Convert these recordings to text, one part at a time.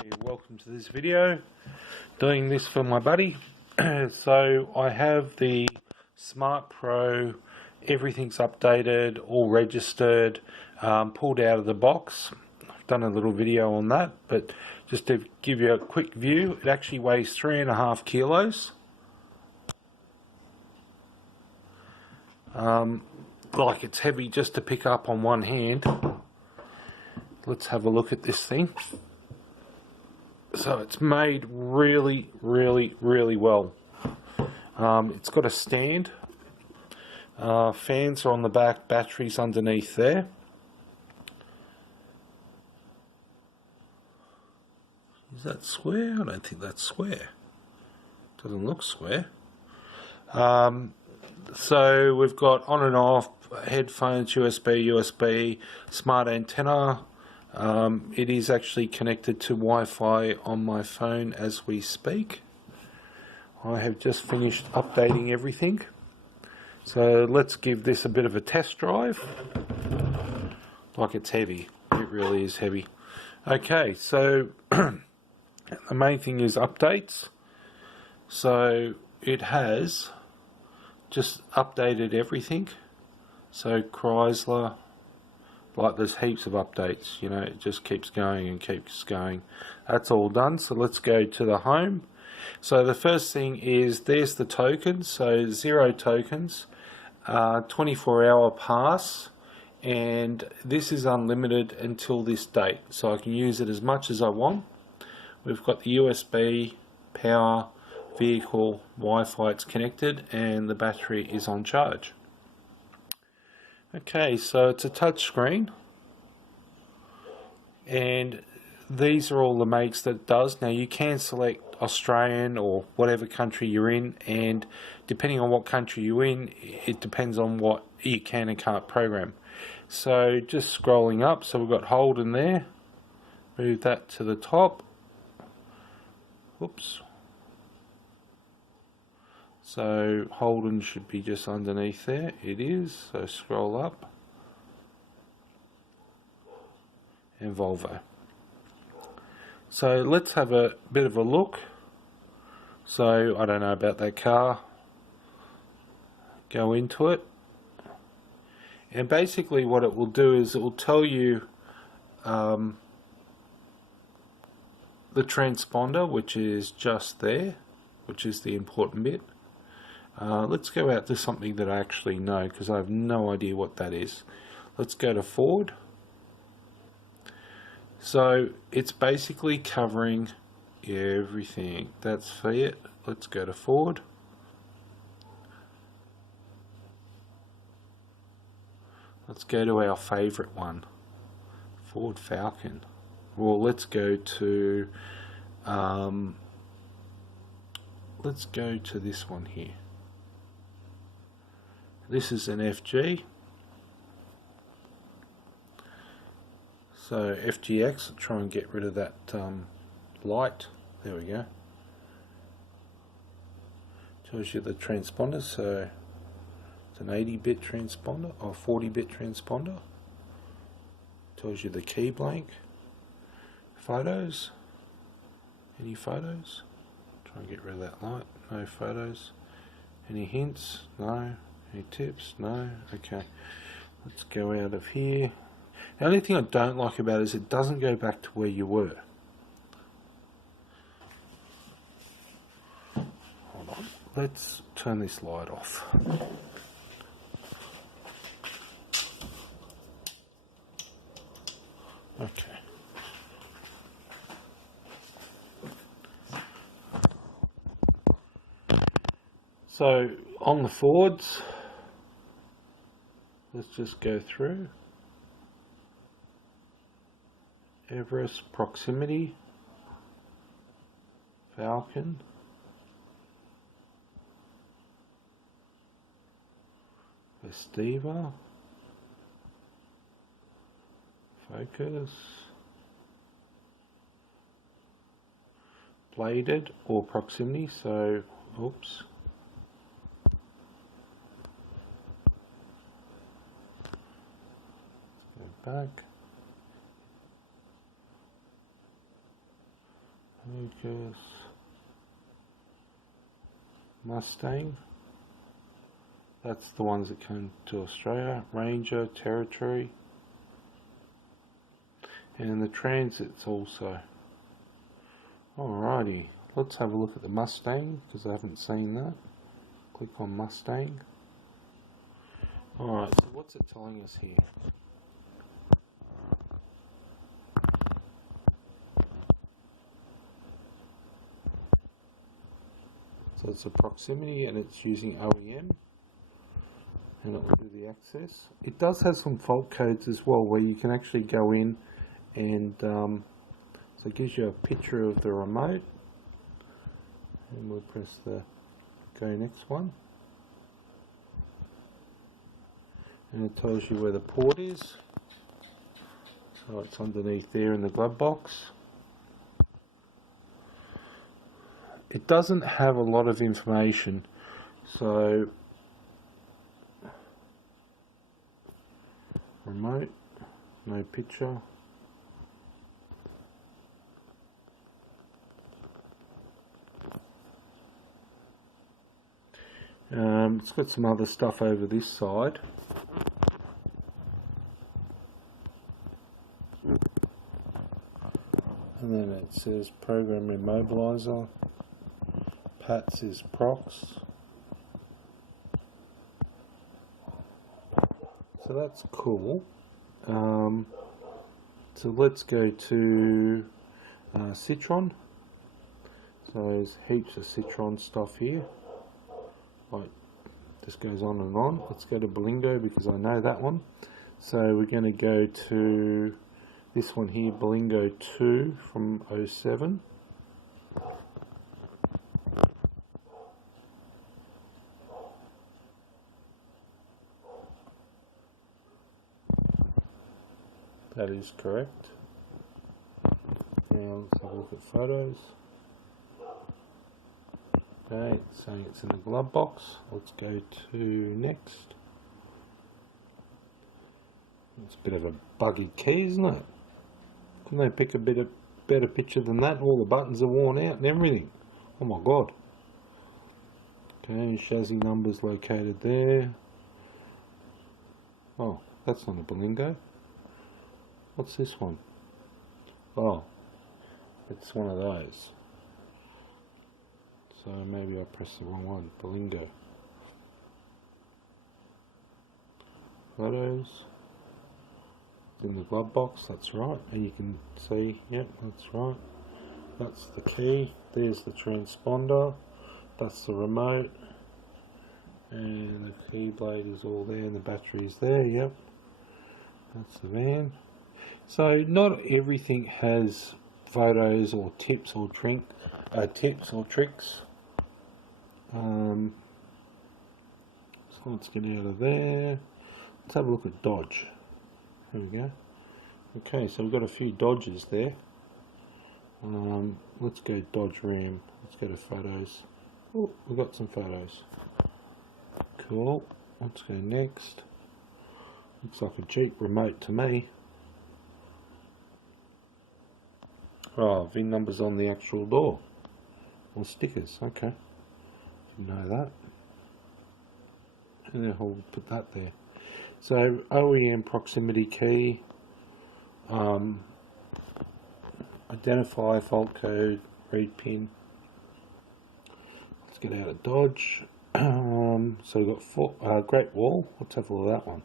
Welcome to this video. Doing this for my buddy. So I have the Smart Pro, everything's updated, all registered, pulled out of the box. I've done a little video on that, but just to give you a quick view, it actually weighs 3.5 kilos. Like it's heavy just to pick up on one hand. Let's have a look at this thing. So it's made really well. It's got a stand. Fans are on the back, batteries underneath there. Is that square? I don't think that's square. Doesn't look square. So we've got on and off, headphones, USB, smart antenna. It is actually connected to Wi-Fi on my phone as we speak. I have just finished updating everything. So let's give this a bit of a test drive. Like it's heavy. It really is heavy. Okay, so the main thing is updates. So it has just updated everything. So Chrysler, like there's heaps of updates, you know, it just keeps going and keeps going. That's all done. So let's go to the home. So the first thing is there's the tokens. So 0 tokens, 24-hour pass, and this is unlimited until this date. So I can use it as much as I want. We've got the USB, power, vehicle, Wi-Fi, it's connected, and the battery is on charge. Okay, so it's a touch screen, and these are all the makes that it does. Now you can select Australian or whatever country you're in, and depending on what country you're in, it depends on what you can and can't program. So just scrolling up, so we've got Holden there, move that to the top. Whoops. So Holden should be just underneath there. It is. So scroll up. And Volvo. So let's have a bit of a look. So I don't know about that car. Go into it. And basically what it will do is it will tell you the transponder, which is just there, which is the important bit. Let's go out to something that I actually know, because I have no idea what that is. Let's go to Ford. So it's basically covering everything. That's Fiat. Let's go to Ford. Let's go to our favorite one, Ford Falcon. Well, let's go to this one here. This is an FG. So FGX, I'll try and get rid of that light. There we go. Tells you the transponder. So it's an 80-bit transponder or 40-bit transponder. Tells you the key blank. Photos. Any photos? Try and get rid of that light. No photos. Any hints? No. Any tips? No. Okay. Let's go out of here. The only thing I don't like about it is it doesn't go back to where you were. Hold on. Let's turn this light off. Okay. So on the Fords, let's just go through. Everest, Proximity, Falcon, Festiva, Focus, Bladed or Proximity, so oops. Go back. Lucas, Mustang. That's the ones that come to Australia. Ranger, Territory, and the Transits also. Alrighty, let's have a look at the Mustang because I haven't seen that. Click on Mustang. Alright, so what's it telling us here? So it's a proximity and it's using OEM, and it will do the access. It does have some fault codes as well where you can actually go in and so it gives you a picture of the remote, and we'll press the go next one, and it tells you where the port is. So it's underneath there in the glove box. It doesn't have a lot of information, so remote, no picture. It's got some other stuff over this side. And then it says program immobilizer. PATS is prox. So that's cool. So let's go to Tron. So there's heaps of Tron stuff here. Like, this goes on and on. Let's go to Bilingo because I know that one. So we're going to go to this one here, Bilingo 2 from 07. That is correct. Now let's have a look at photos. Okay, it's saying it's in the glove box. Let's go to next. It's a bit of a buggy key, isn't it? Couldn't they pick a better picture than that? All the buttons are worn out and everything. Oh my god. Okay, chassis numbers located there. Oh, that's not a Bilingo. What's this one? Oh, it's one of those. So maybe I pressed the wrong one. Bilingo. Photos. In the glove box, that's right. And you can see, yep, that's right. That's the key. There's the transponder. That's the remote. And the key blade is all there and the battery is there, yep. That's the van. So not everything has photos or tips or tricks. So let's get out of there. Let's have a look at Dodge. There we go. Okay, so we've got a few Dodges there. Let's go Dodge Ram. Let's go to photos. Oh, we've got some photos. Cool. Let's go next. Looks like a Jeep remote to me. Oh, VIN numbers on the actual door. Or stickers, okay. Didn't know that. And I'll put that there. So, OEM proximity key. Identify fault code, read pin. Let's get out of Dodge. So we've got Great Wall. Let's have a look at that one.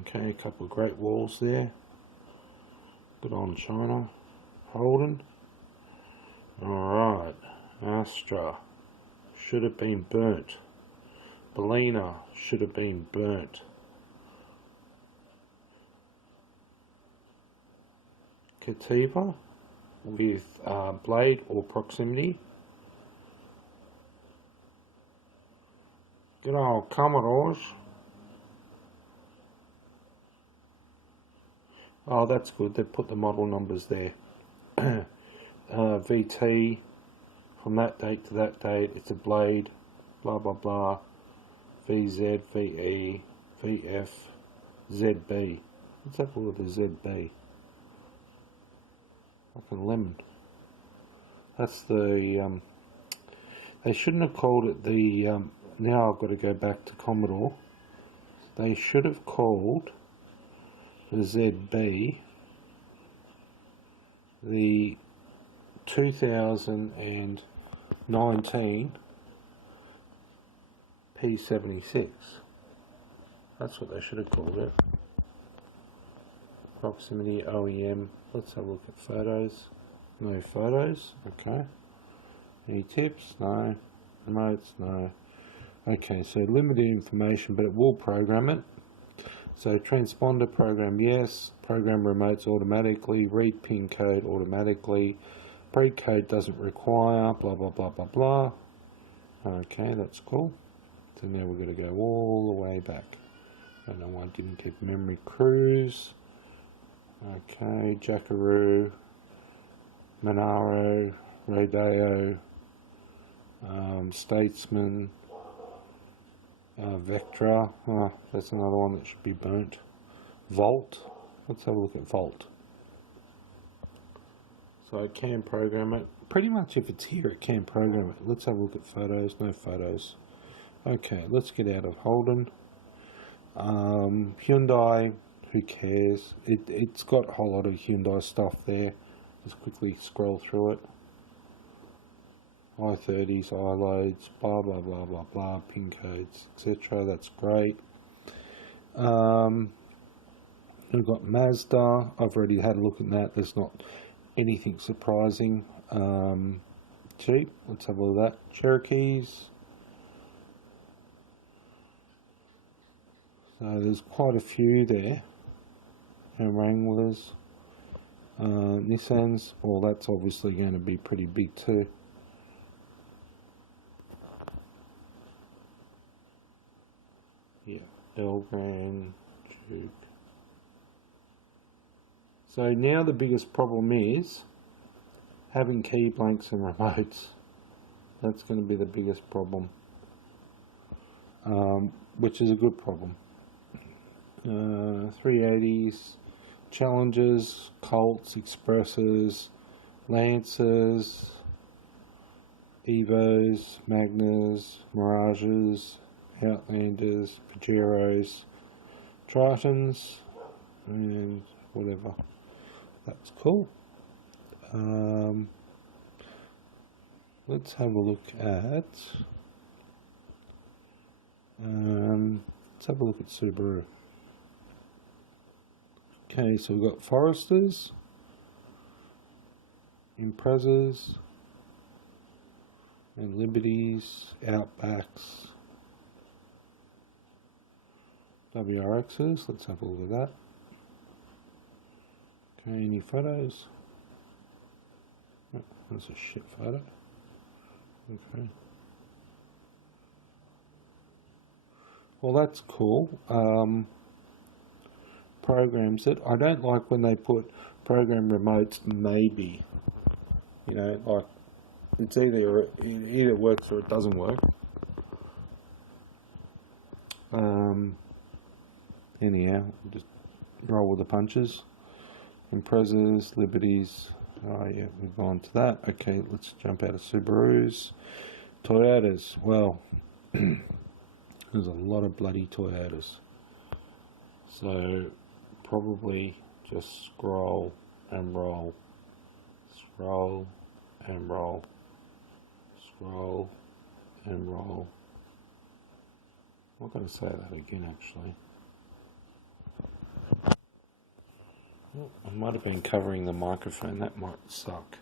Okay, a couple of Great Walls there. Good on China. Holden. Alright. Astra. Should have been burnt. Bellina. Should have been burnt. Cativa with blade or proximity. Good old Commodores. Oh, that's good. They've put the model numbers there. VT from that date to that date. It's a blade. Blah blah blah. VZ, VE, VF, ZB. Let's have a look at the ZB. Like a lemon. That's the, they shouldn't have called it the, now I've got to go back to Commodore. They should have called the ZB the 2019 P76. That's what they should have called it. Proximity OEM. Let's have a look at photos. No photos. Okay. Any tips? No. Remotes? No. Okay, so limited information, but it will program it. So transponder program, yes. Program remotes automatically. Read pin code automatically. Break code doesn't require. Blah, blah, blah, blah, blah. Okay, that's cool. So now we're going to go all the way back. I don't know why I didn't keep memory. Cruise. Okay, Jackaroo. Monaro. Rodeo. Statesman. Vectra, that's another one that should be burnt. Volt, let's have a look at Volt. So I can program it. Pretty much if it's here, it can program it. Let's have a look at photos. No photos. Okay, let's get out of Holden. Hyundai, who cares? It's got a whole lot of Hyundai stuff there. Let's quickly scroll through it. I30s, iLoads, blah blah blah blah blah, pin codes, etc. That's great. We've got Mazda. I've already had a look at that. There's not anything surprising. Jeep. Let's have a look at that. Cherokees. So there's quite a few there. And Wranglers. Nissans. Well, that's obviously going to be pretty big too. Yeah, Elgran, Duke. So now the biggest problem is having key blanks and remotes. That's going to be the biggest problem, which is a good problem. 380s, Challengers, Colts, Expresses, Lancers, Evos, Magnas, Mirages, Outlanders, Pajeros, Tritons, and whatever. That's cool. Let's have a look at Subaru. Okay, so we've got Foresters, Imprezas, and Liberties, Outbacks, WRXs. Let's have a look at that. Okay, any photos? Oh, that's a shit photo. Okay. Well, that's cool. Programs it. I don't like when they put program remotes maybe. You know, like it's either it works or it doesn't work. Anyhow, just roll with the punches. Imprezas, Liberties. Oh yeah, we've gone to that. Okay, let's jump out of Subarus. Toyotas. Well, there's a lot of bloody Toyotas. So probably just scroll and roll. Scroll and roll. Scroll and roll. I'm not going to say that again actually. I might have been covering the microphone, that might suck.